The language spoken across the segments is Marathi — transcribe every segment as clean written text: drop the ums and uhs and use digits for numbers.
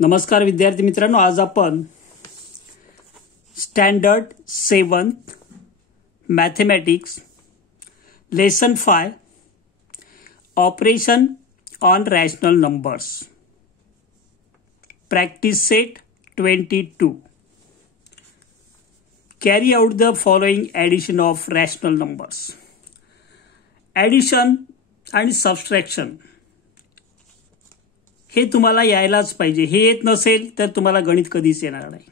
नमस्कार विद्यार्थी मित्रांनो, आज आपण standard 7th mathematics lesson 5 operation on rational numbers practice set 22 carry out the following addition of rational numbers. Addition आणि सबस्ट्रॅक्शन हे तुम्हाला यायलाच पाहिजे. हे येत नसेल तर तुम्हाला गणित कधीच येणार नाही.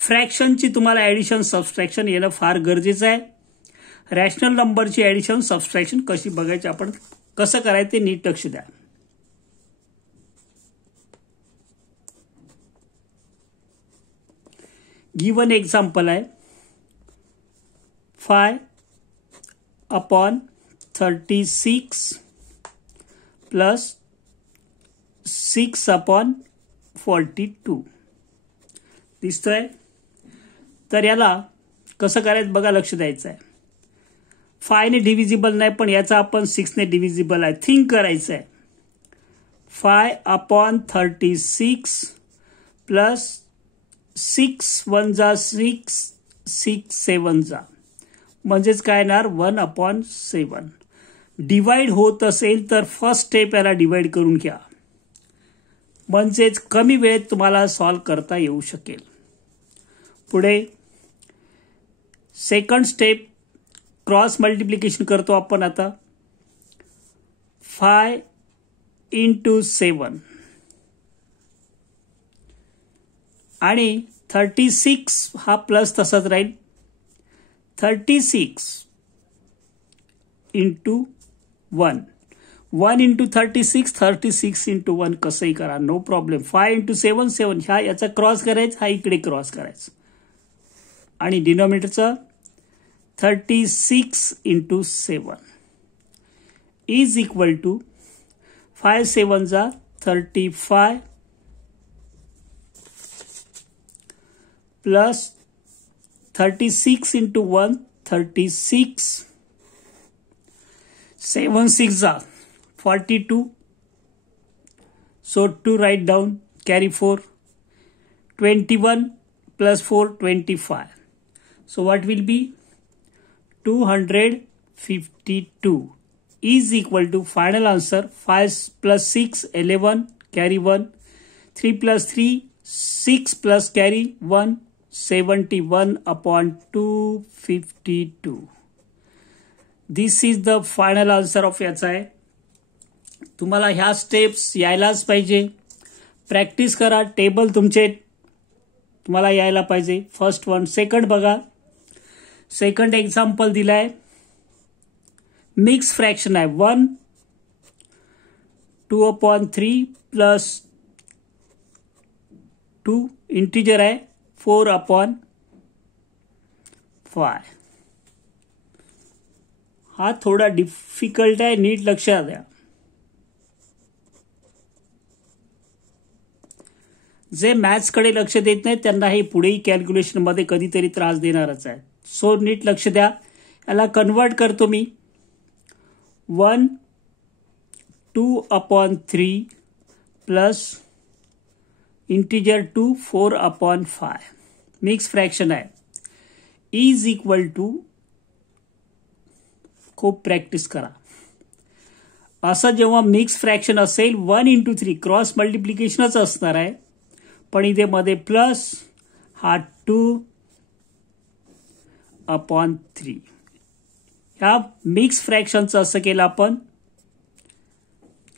फ्रॅक्शनची तुम्हाला ॲडिशन सबस्ट्रॅक्शन येणं फार गरजेचं आहे. रॅशनल नंबरची ॲडिशन सबस्ट्रॅक्शन कशी बघायची, आपण कसं करायचं ते नीट लक्ष द्या. गिवन एक्झाम्पल आहे 5/36 प्लस 6/42 दिसतोय. तर याला कसं करायचं बघा, लक्ष द्यायचं आहे. 5 ने डिव्हिजिबल नाही, पण याचा आपण 6 ने डिव्हिजिबल आहे. थिंक करायचं आहे. 5/36 प्लस 6 1 जा 6 6 7 जा म्हणजेच काय येणार 1/7. डिवाइड होत असेल तर फर्स्ट स्टेप याला डिवाइड करून घ्या, म्हणजेच कमी वेळेत तुम्हाला सॉल्व्ह करता येऊ शकेल. पुढे सेकंड स्टेप क्रॉस मल्टिप्लिकेशन करतो आपण. आता 5 × 7 आणि 36 हा प्लस तसाच राहील. 36 × 1 1 × 36 36 × 1 कसंही करा, नो प्रॉब्लेम. 5 × 7 7 ह्या याचा क्रॉस करायचा, हा इकडे क्रॉस करायचा आणि डिनॉमिनेटरचा 36 × 7 इज इक्वल टू 5 7 जा 35 प्लस 36 × 1 36 7 6 जा 42. So to write down, carry 4. 21 plus 4 25. So what will be 252 is equal to final answer 5 plus 6 11 carry 1 3 plus 3 6 plus carry 1 71/252. This is the final answer of याचा आहे. तुम्हाला ह्या स्टेप्स यायलाच पाहिजे. प्रॅक्टिस करा. टेबल तुमचे तुम्हाला यायला पाहिजे. First one. सेकंड बघा. सेकंड एक्झाम्पल दिलाय. मिक्स फ्रॅक्शन आहे. 1 2/3 प्लस 2 इंटिजर आहे 4/5. हा थोडा डिफिकल्ट आहे, नीट लक्षात द्या. जे मॅथ्सकडे लक्ष देत नाही त्यांना हे पुढेही कॅल्क्युलेशन मध्ये कधीतरी त्रास देणारच आहे. सो नीट लक्ष द्या. याला कन्वर्ट करतो मी. 1 2/3 प्लस इंटिजर 2 4/5 मिक्स फ्रॅक्शन आहे इज इक्वल टू. खूप प्रॅक्टिस करा. असं जेव्हा मिक्स फ्रॅक्शन असेल 1 × 3 क्रॉस मल्टिप्लिकेशनच असणार आहे, पण इथे मध्ये प्लस हा 2/3. ह्या मिक्स फ्रॅक्शनचं असं केलं आपण.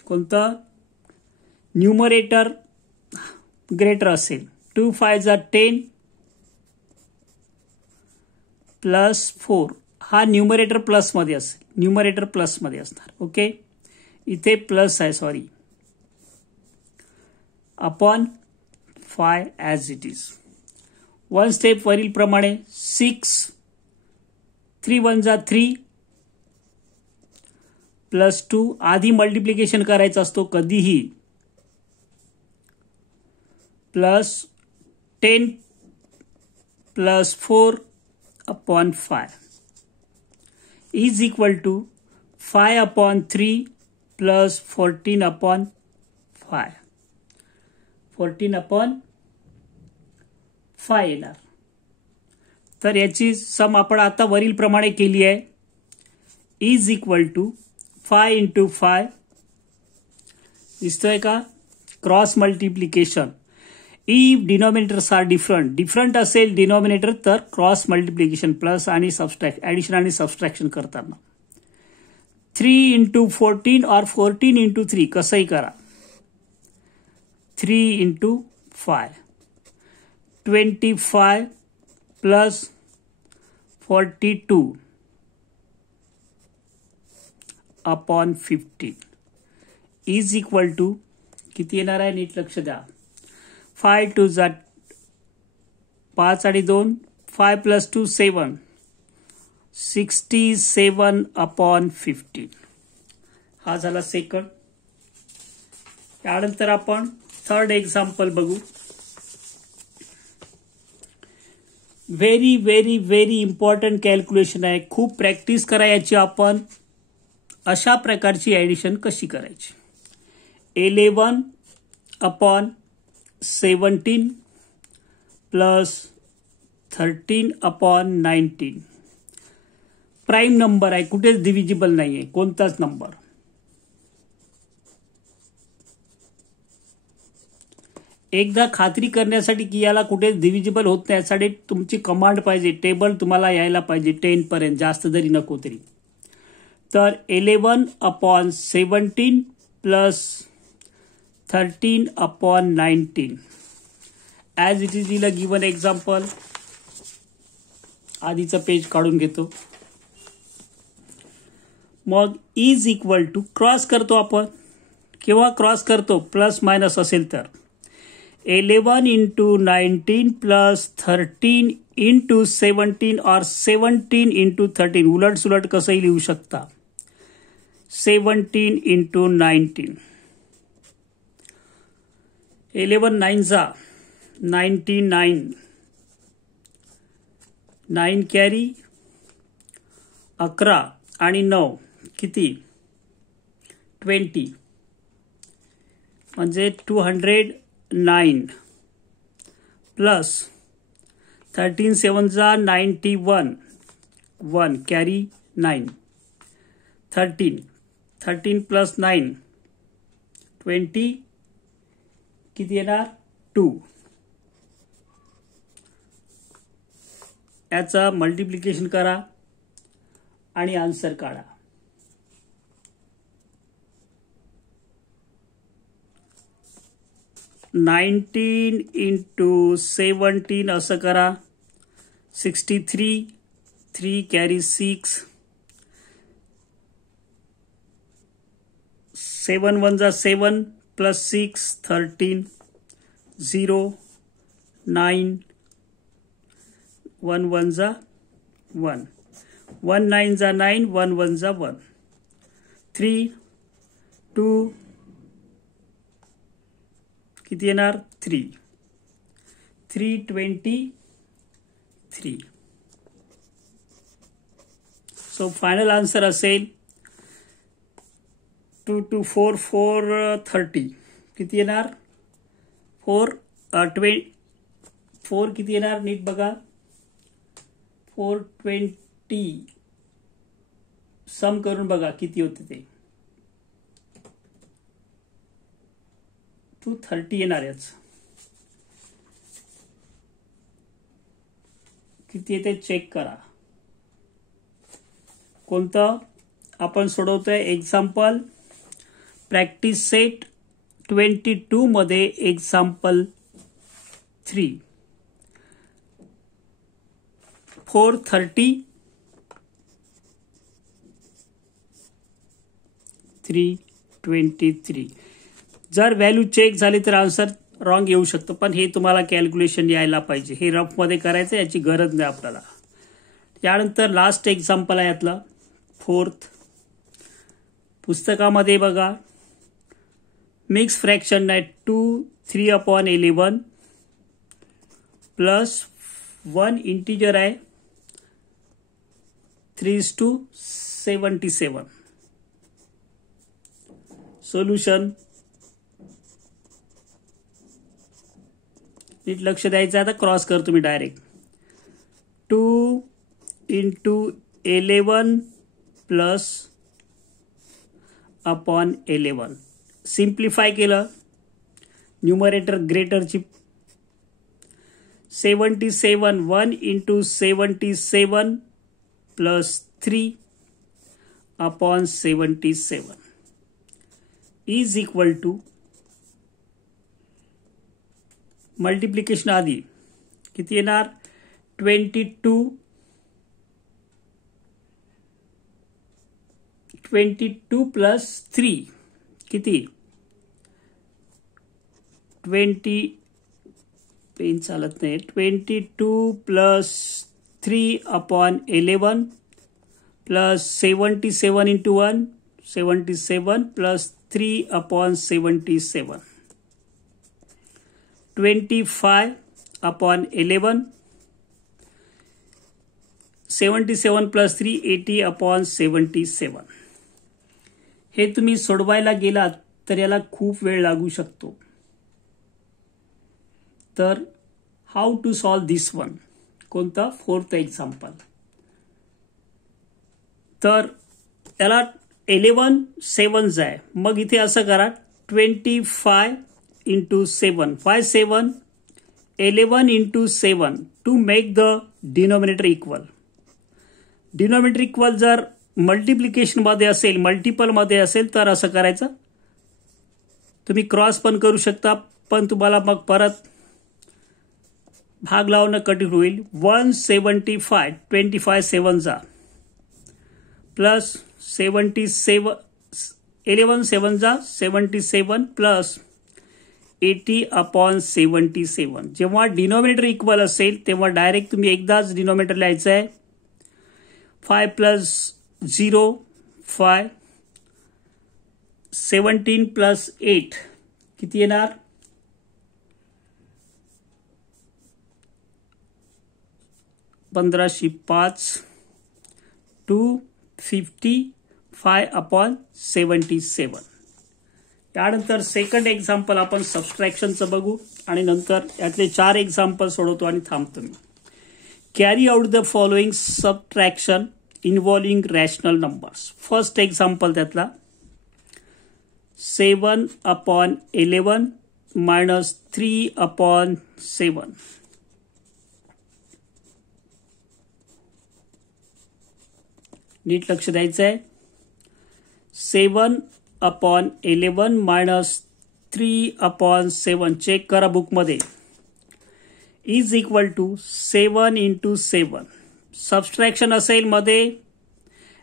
कोणतं न्यूमरेटर ग्रेटर असेल. 2 5 जा 10 प्लस 4 हा न्यूमरेटर प्लस मध्ये असेल. न्यूमरेटर प्लस मध्ये असणार. ओके, इथे प्लस आहे, sorry, upon 5 as it is. One step वरील प्रमाणे 6 3 1 जा 3 प्लस 2 आधी मल्टिप्लिकेशन करायचं असतो कधीही. Plus 10 plus 4/5 is equal to 5/3 plus 14/5. 14/5 येणार. तर याची सम आपण आता वरील प्रमाणे केली आहे. इज इक्वल टू 5 × 5 दिसतोय का, cross multiplication. If denominators are different असेल डिनॉमिनेटर तर क्रॉस मल्टिप्लिकेशन प्लस आणि ऍडिशन आणि सबस्ट्रॅक्शन करताना 3 × 14 और 14 × 3 कसंही करा. 3 × 5 25 प्लस 42/15 इज इक्वल टू किती येणार आहे, नीट लक्ष द्या. 5 2 5 आणि 2 5 + 2 7 67/15 हा झाला सेकंड. त्यानंतर आपण थर्ड एक्झाम्पल बघू. Very very very important calculation आहे. खूप प्रॅक्टिस करा याची. आपण अशा प्रकारची ऍडिशन कशी करायची. 11/17 प्लस 13/19 प्राईम नंबर आहे, कुठेच डिव्हिजिबल नाही आहे कोणताच नंबर. एकदा खात्री करण्यासाठी की याला कुठेच डिव्हिजिबल होत नाही यासाठी तुमची कमांड पाहिजे. टेबल तुम्हाला यायला पाहिजे 10 पर्यंत, जास्त जरी नको तरी. तर 11/17 प्लस 13/19 ॲज इट इज दिलं गिवन एक्झाम्पल. आधीचं पेज काढून घेतो. मग इज इक्वल टू क्रॉस करतो आपण. केव्हा क्रॉस करतो, प्लस मायनस असेल तर. 11 × 19 प्लस 13 × 17 और 17 × 13 उलट सुलट कसंही लिहू शकता. 17 × 19 11 9 जा 99 9 कॅरी 11 आणि 9 किती 20 म्हणजे 209 प्लस 13 7 जा 91 1 कॅरी 9 13 प्लस 9 20 किती येणार 2. याचा मल्टिप्लिकेशन करा आणि आन्सर काढा. नाईन्टीन × 17 असं करा. 63 3 कॅरी 6 7 1 जा 7 प्लस 6 13 0 9 1 1 जा 1 1 9 जा 9 1 1 जा 1 3 2 किती येणार 3 323. सो फायनल आन्सर असेल 2 2 4 430 किती येणार 4 किती येणार नीट बघा 420 सम करून बघा किती होते ते 230 येणार. याच किती येते चेक करा. कोणतं आपण सोडवतोय एक्झाम्पल प्रॅक्टिस सेट 22 मध्ये एक्झाम्पल 3 430 323. जर व्हॅल्यू चेक झाली तर आन्सर रॉंग येऊ शकतं, पण हे तुम्हाला कॅल्क्युलेशन यायला पाहिजे. हे रफमध्ये करायचं, याची गरज नाही आपल्याला. त्यानंतर लास्ट एक्झाम्पल आहे यातलं 4th. पुस्तकामध्ये बघा मिक्स फ्रॅक्शन आहे 2 3/11 प्लस 1 इंटिजर आहे 3:77. सोल्युशन नीट लक्ष द्यायचं. आता क्रॉस करतो मी direct. 2 into 11 plus upon 11. Simplify केलं, न्यूमरेटर ग्रेटरची 77. 1 into 77 plus 3 upon 77 is equal to, multiplication आधी किती येणार, 22 प्लस 3 किती, 20, पेन चालत नाही, 22 plus 3 upon 11 plus 77 into 1 77 plus 3 upon 77 25 upon 11 77 plus 3 80 upon 77. हे तुम्ही सोडवायला गेलात तर याला खूप वेळ लागू शकतो. तर how to solve this one, कोणता, 4th एक्झाम्पल. तर याला 11 7 आहे, मग इथे असं करा 25 into 7 5 7 11 into 7 to make the denominator equal. Denominator equal जर मल्टिप्लिकेशन मध्ये असेल, मल्टिपल मध्ये असेल तर असं करायचं. तुम्ही क्रॉस पण करू शकता, पण तुम्हाला मग परत भाग लावणं कठीण होईल. 175 25 7 जा प्लस 77 11 7 जा 77 प्लस 80 अपॉन 77. जेव्हा डिनॉमिनेटर इक्वल असेल तेव्हा डायरेक्ट तुम्ही एकदाच डिनॉमिनेटर लिहायचं आहे. 5 प्लस 0 5 17 प्लस 8 किती येणार, 1505 255 अपॉन 77. त्यानंतर सेकंड एक्झाम्पल आपण सबस्ट्रॅक्शनचं बघू आणि नंतर यातले 4 एक्झाम्पल सोडवतो आणि थांबतो मी. Carry out the following subtraction involving rational numbers. First example त्यातला 7 अपॉन 11 मायनस 3 अपॉन 7. नीट लक्ष द्यायचं आहे. 7 अपॉन 11 मायनस 3 अपॉन 7 चेक करा बुकमध्ये, is equal to 7 into 7. Subtraction असेल मध्ये,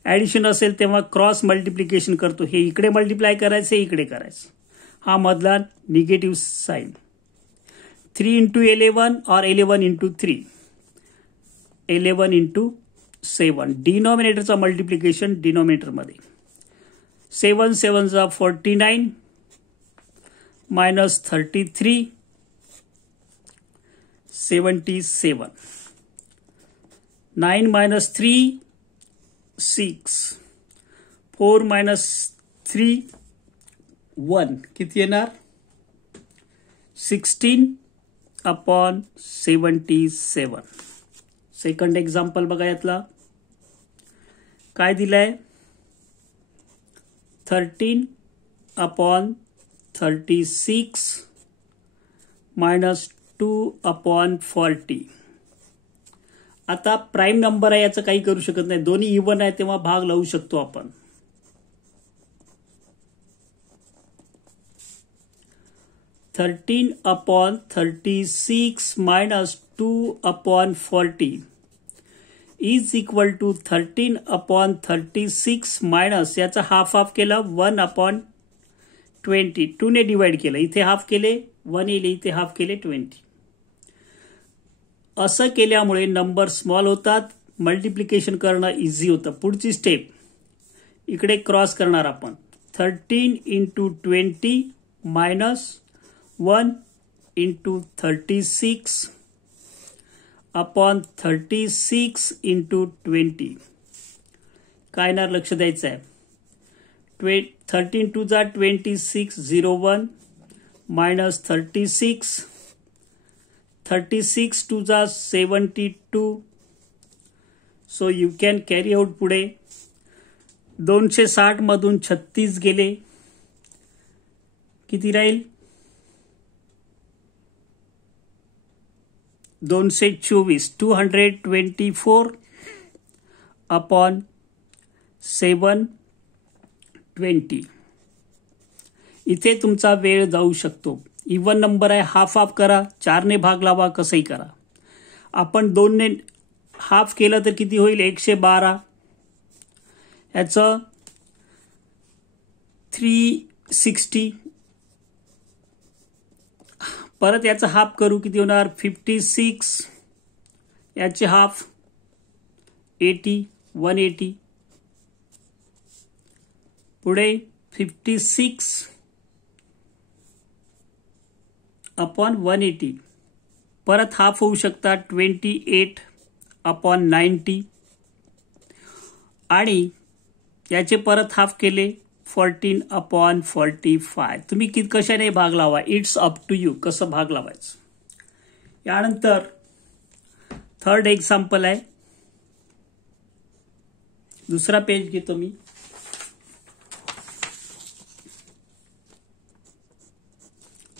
ॲडिशन असेल तेव्हा क्रॉस मल्टिप्लिकेशन करतो. हे इकडे मल्टिप्लाय करायचं, हे इकडे करायचं. हा मधला निगेटिव्ह साईन. 3 इंटू 11 और 11 इंटू 3 11 इंटू 7. डिनॉमिनेटरचा मल्टिप्लिकेशन डिनॉमिनेटरमध्ये. 7 7 जा 49 मायनस 33 77. 9 मायनस 3 6 4 मायनस 3 1 किती येणार, 16 अपॉन 77. सेकंड एक्झाम्पल बघा, यातला काय दिलाय, 13 अपॉन 36 मायनस 2 अपॉन 40. आता प्राईम नंबर आहे, याचं काही करू शकत नाही, दोन्ही इव्हन आहे तेव्हा भाग लावू शकतो आपण. 13 upon 36 minus 2 upon 40 is equal to 13 upon 36 minus, याचा हाफ हाफ केलं 1 अपॉन 20. 2 ने डिवाइड केलं, इथे हाफ केले 1 येईल, इथे हाफ केले 20. असं केल्यामुळे नंबर स्मॉल होतात, मल्टिप्लिकेशन करणं इझी होतं. पुढची स्टेप इकडे क्रॉस करणार आपण. 13 into 20 minus 1 into 36 upon 36 into 20. काय ना लक्ष द्यायचं आहे. 13 टू जा 26 01 मायनस 36 36 2 जा 72. So you can carry out. पुढे 260 मधून 36 गेले, किती राहील? 224. 224 अपॉन 720. इथे तुमचा वेळ जाऊ शकतो. इवन नंबर आहे, हाफ हाफ करा, 4 ने भाग लावा, कसंही करा. आपण 2 ने हाफ केलं तर किती होईल? 112. याचं 360. परत याचा हाफ करू, किती होणार? 56. याचे हाफ 80. 180. पुढे 56 अपॉन 180. परत हाफ होऊ शकतात 28 अपॉन 90. आणि याचे परत हाफ केले 14 अपॉन 45. तुम्ही कशाने भाग लावा, इट्स अप टू यू कसं भाग लावायचं. यानंतर थर्ड एक्झाम्पल आहे. दुसरा पेज घेतो मी.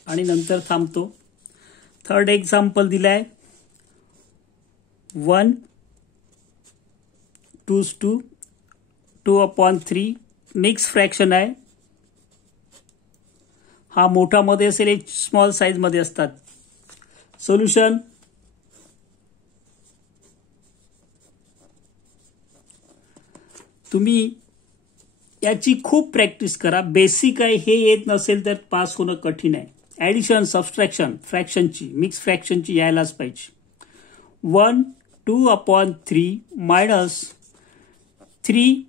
आणि नंतर थांबतो. थर्ड एक्झाम्पल दिलाय 1 2 अपॉन 3. मिक्स फ्रॅक्शन आहे. हा मोठा मध्ये असेल, एक स्मॉल साईज मध्ये असतात. सोल्युशन तुम्ही याची खूप प्रॅक्टिस करा. बेसिक आहे, हे येत नसेल तर पास होणं कठीण आहे. ऍडिशन, सबस्ट्रॅक्शन, फ्रॅक्शनची, मिक्स फ्रॅक्शनची यायलाच पाहिजे. 1 2 अपॉन 3 मायनस 3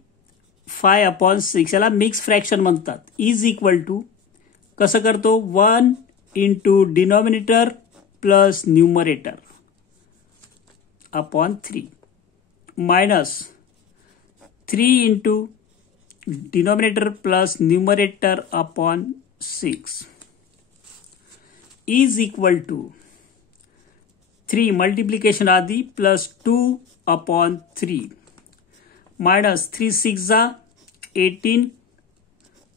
5 अपॉन 6 याला मिक्स फ्रॅक्शन म्हणतात. इज इक्वल टू कसं करतो? 1 into denominator plus numerator upon 3 minus 3 into denominator plus numerator upon 6 is equal to 3 multiplication आधी प्लस 2 अपॉन 3 मायनस 3 6 जा 18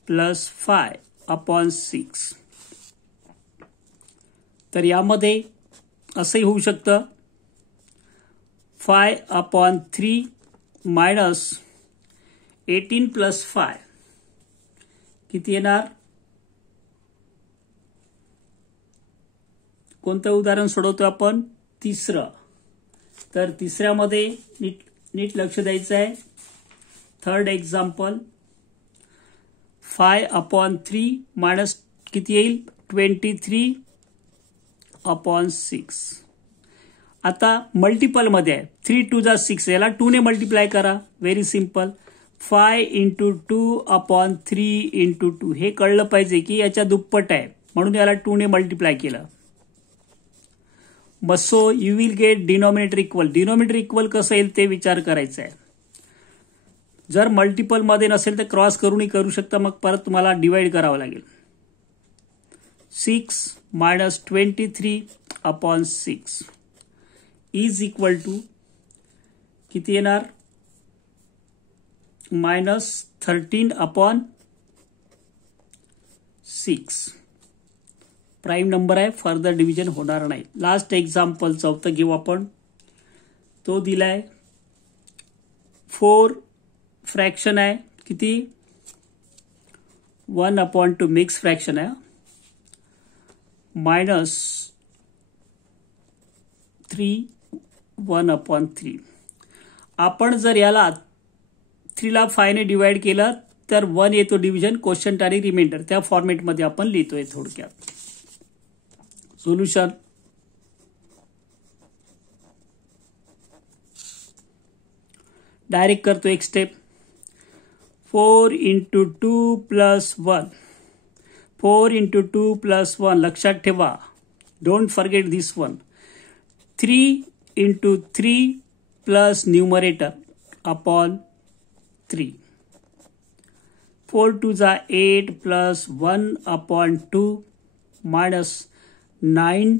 प्लस 5 अपॉन 6. तर यामध्ये असंही होऊ शकतं 5 अपॉन 3 मायनस 18 प्लस 5 किती येणार? कोणतं उदाहरण सोडवतो आपण? तिसरं. तर तिसऱ्यामध्ये नीट लक्ष द्यायचं आहे. थर्ड एक्झाम्पल 5 अपॉन 3 मायनस किती येईल? 23 अपॉन 6. आता मल्टिपलमध्ये आहे. 3 2 जा 6 याला 2 ने मल्टिप्लाय करा. Very simple. 5 into 2 upon 3 into 2. हे कळलं पाहिजे की याच्या दुप्पट आहे, म्हणून याला 2 ने मल्टिप्लाय केलं. मग so you will get denominator equal. Denominator equal कसं येईल ते विचार करायचा आहे. जर मल्टिपल मध्ये नसेल तर क्रॉस करूनही करू शकता, मग परत तुम्हाला डिवाइड करावं लागेल. 6 minus 23 upon 6 is equal to किती येणार? Minus 13 upon 6. प्राईम नंबर आहे, फर्दर डिव्हिजन होणार नाही. लास्ट एक्झाम्पल चौथं घेऊ आपण. तो दिलाय 4 फ्रॅक्शन आहे. किती? 1 अपॉन 2 मिक्स फ्रॅक्शन आहे. Minus 3 1 upon 3. आपण जर याला 3 ला 5 ने डिवाइड केलं तर 1 येतो डिव्हिजन, क्वोशंट आणि रिमाइंडर. त्या फॉर्मेटमध्ये आपण लिहितोय थोडक्यात. सोल्युशन डायरेक्ट करतो एक step. 4 into 2 plus 1. 4 into 2 plus 1 लक्षात ठेवा. Don't forget this one. 3 into 3 plus numerator upon 3. 4 2 जा 8 plus 1 upon 2 minus 9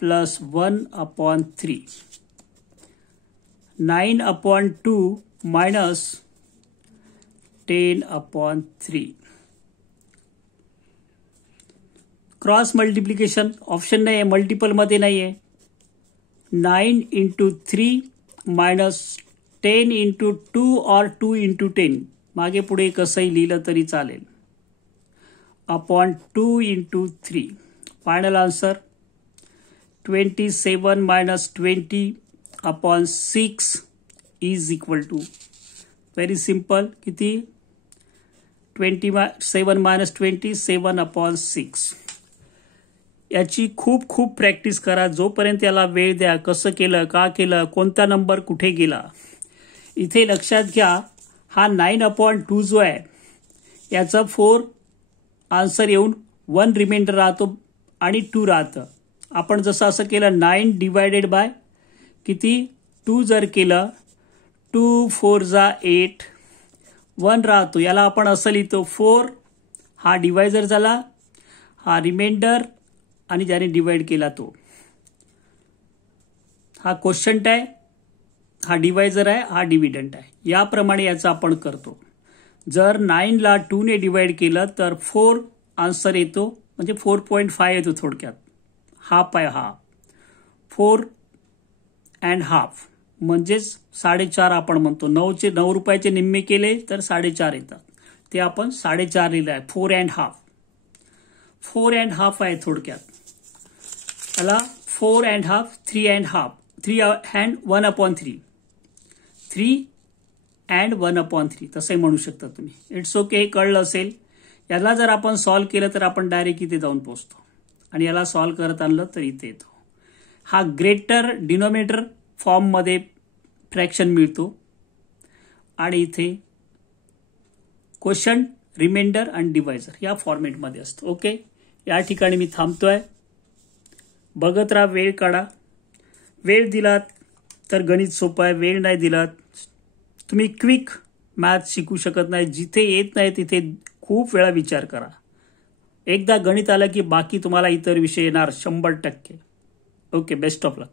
plus 1/3. 9/2 minus 10/3. Cross multiplication option नाही आहे, मल्टिपलमध्ये नाही आहे. 9 × 3 मायनस 10 × 2 और 2 × 10 मागे पुढे कसंही लिहिलं तरी चालेल. Upon 2 × 3. Final answer 27 minus 20/6 is equal to very simple. किती? 27 मायनस 20 7/6. याची खूप खूप प्रॅक्टिस करा. जोपर्यंत याला वेळ द्या. कसं केलं, का केलं, कोणता नंबर कुठे गेला. इथे लक्षात घ्या, हा 9/2 जो आहे याचा 4 आन्सर येऊन 1 रिमाइंडर राहतो आणि 2 राहतं. आपण जसं असं केलं 9 डिवायडेड बाय किती 2 जर केलं 2 4 जा 8 1 राहतो. याला आपण असं लिहितो 4 हा डिवायझर झाला, हा रिमाइंडर आणि ज्याने डिवाइड केला तो. हा क्वोशंट आहे, हा डिवायझर आहे, हा डिव्हिडंट आहे. याप्रमाणे याचं आपण करतो. जर 9 ला 2 ने डिवाइड केलं तर 4 आन्सर येतो, म्हणजे 4.5 येतो थोडक्यात. हाफ आहे हा 4.5 म्हणजेच 4.5 आपण म्हणतो. 9 रुपयाचे निम्मे केले तर 4.5 येतात. ते आपण 4.5 लिहिलं आहे. 4.5 आहे थोडक्यात. याला 4.5 3.5 3 and 1/3 3 and 1/3 तसंही म्हणू शकता तुम्ही. It's okay. हे कळलं असेल. याला जर आपण सॉल्व्ह केलं तर आपण डायरेक्ट इथे जाऊन पोहोचतो आणि याला सॉल्व्ह करत आणलं तर इथे येतो. हा ग्रेटर डिनॉमिनेटर फॉर्ममध्ये फ्रॅक्शन मिळतो आणि इथे क्वोशंट रिमाइंडर आणि डिवायझर या फॉर्मेटमध्ये असतो. ओके. या ठिकाणी मी थांबतोय. बघत राहा, वेळ काढा. वेळ दिलात तर गणित सोपं आहे. वेळ नाही दिलात तुम्ही क्विक मॅथ शिकू शकत नाही. जिथे येत नाही तिथे खूप वेळा विचार करा. एकदा गणित आलं की बाकी तुम्हाला इतर विषय येणार 100%. ओके. Best of luck.